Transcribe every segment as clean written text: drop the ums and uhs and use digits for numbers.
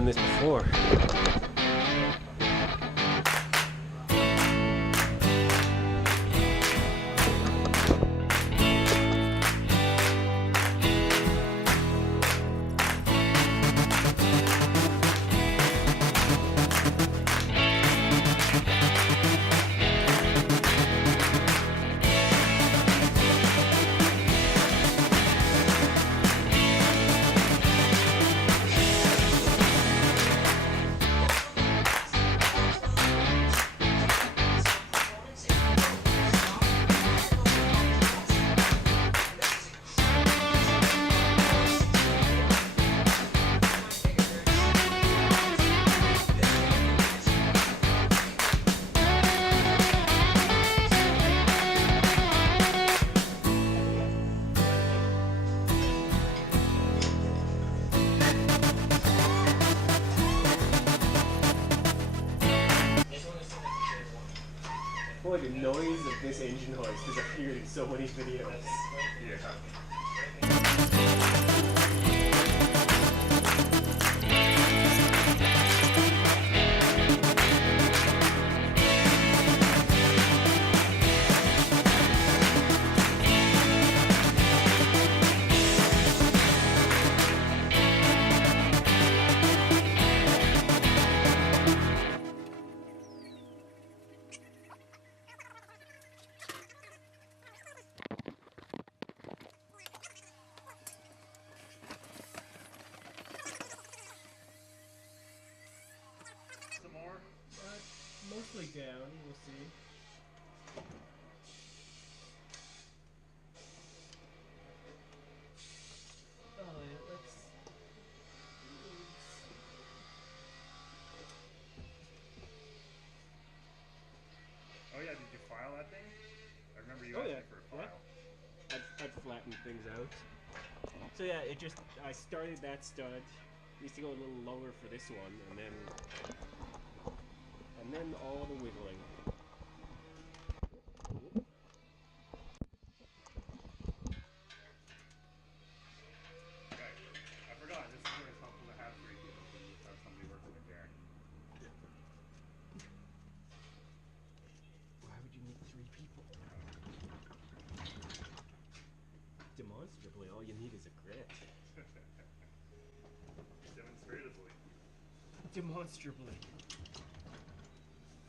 done this before. Boy, the noise of this engine hoist has appeared in so many videos. Yeah. Some more? Mostly down, we'll see. Oh, yeah, let's... Oh yeah, did you file that thing? I remember you Oh, asked yeah. me for a file. I'd flatten things out. So yeah, I started that stud. Used to go a little lower for this one, and then all the wiggling. Okay. I forgot, this is where it's helpful to have 3 people so you just have somebody working with Derek. Why would you need 3 people? Demonstrably, all you need is a grit. Demonstratively. Demonstrably.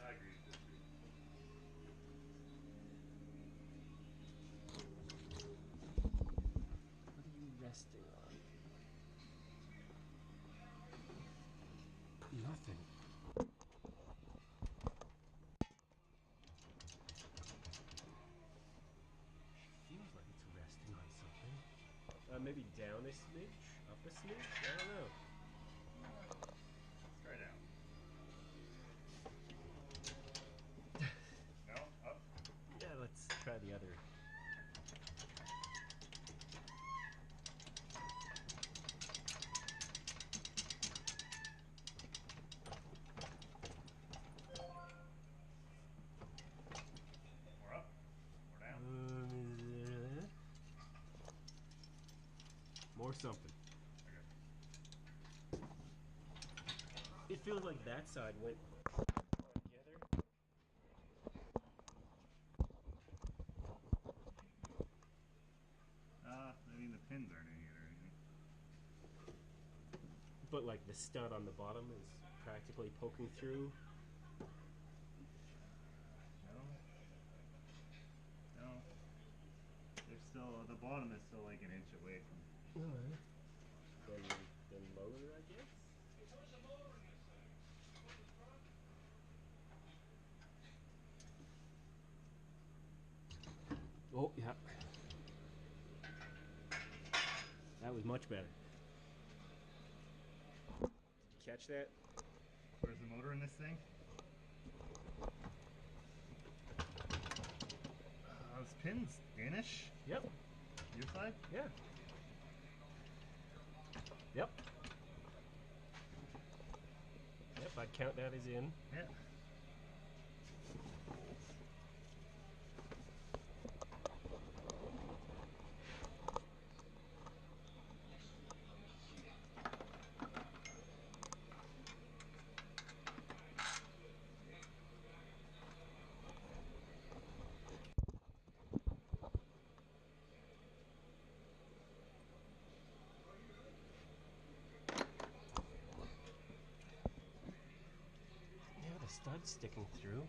I agree with you. What are you resting on? Nothing. Feels like it's resting on something. Maybe down a smidge, up a smidge. I don't know. Let's try now. No? Up? Yeah, let's try the other. More up? More down? More something. Okay. It feels like that side went together. I mean the pins aren't in here or anything. But like the stud on the bottom is practically poking through. No? No. There's still, the bottom is still like an inch away from... Alright. Then lower, I guess? Oh, yeah. That was much better. Catch that? Where's the motor in this thing? Those pins, Danish? Yep. Your side? Yeah. Yep. Yep, I'd count that as in. Yeah. stud sticking through.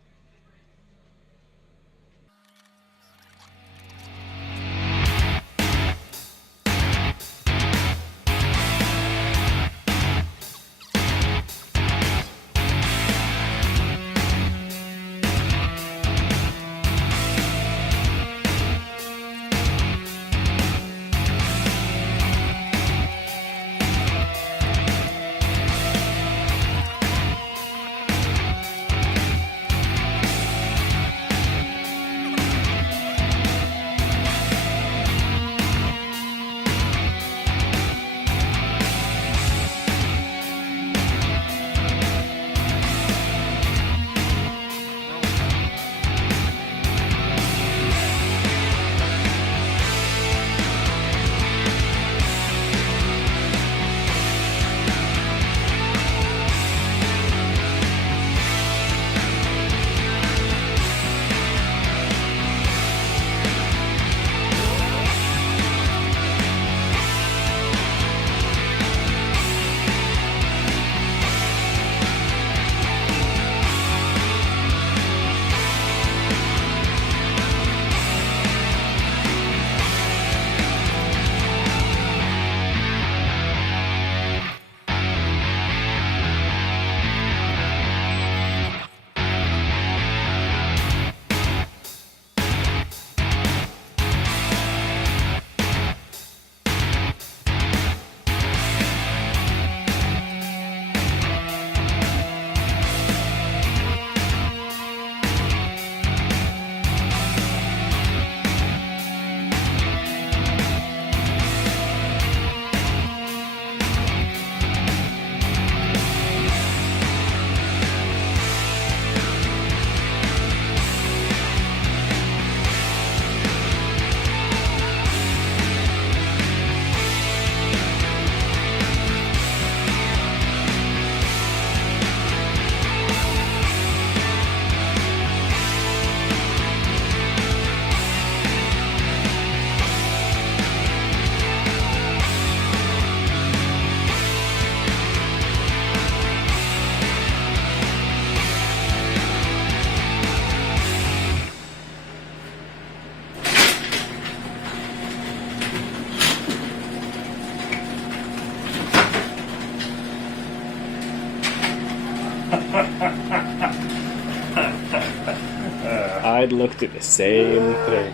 I'd looked at the same thing.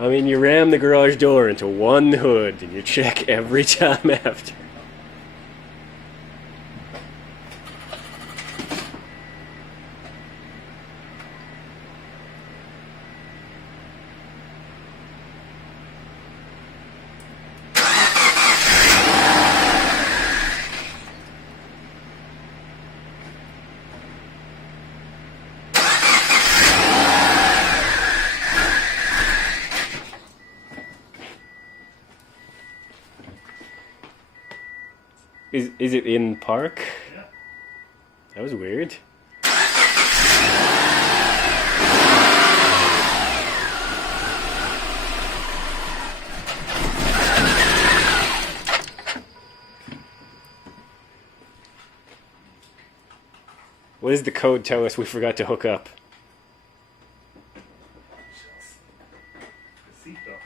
I mean, you ram the garage door into one hood and you check every time after. Is it in park? Yeah. That was weird. What does the code tell us we forgot to hook up? The seatbelt.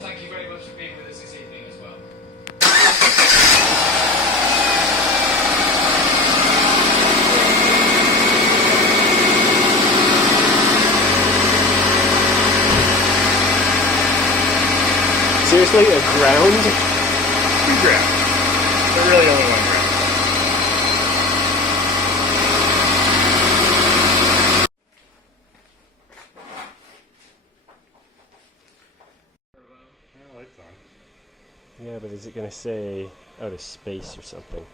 Thank you very much for being with us this evening as well. Seriously, a ground? 2 grams. But really only 1 gram. Lights on. Yeah, but is it gonna say out of space or something?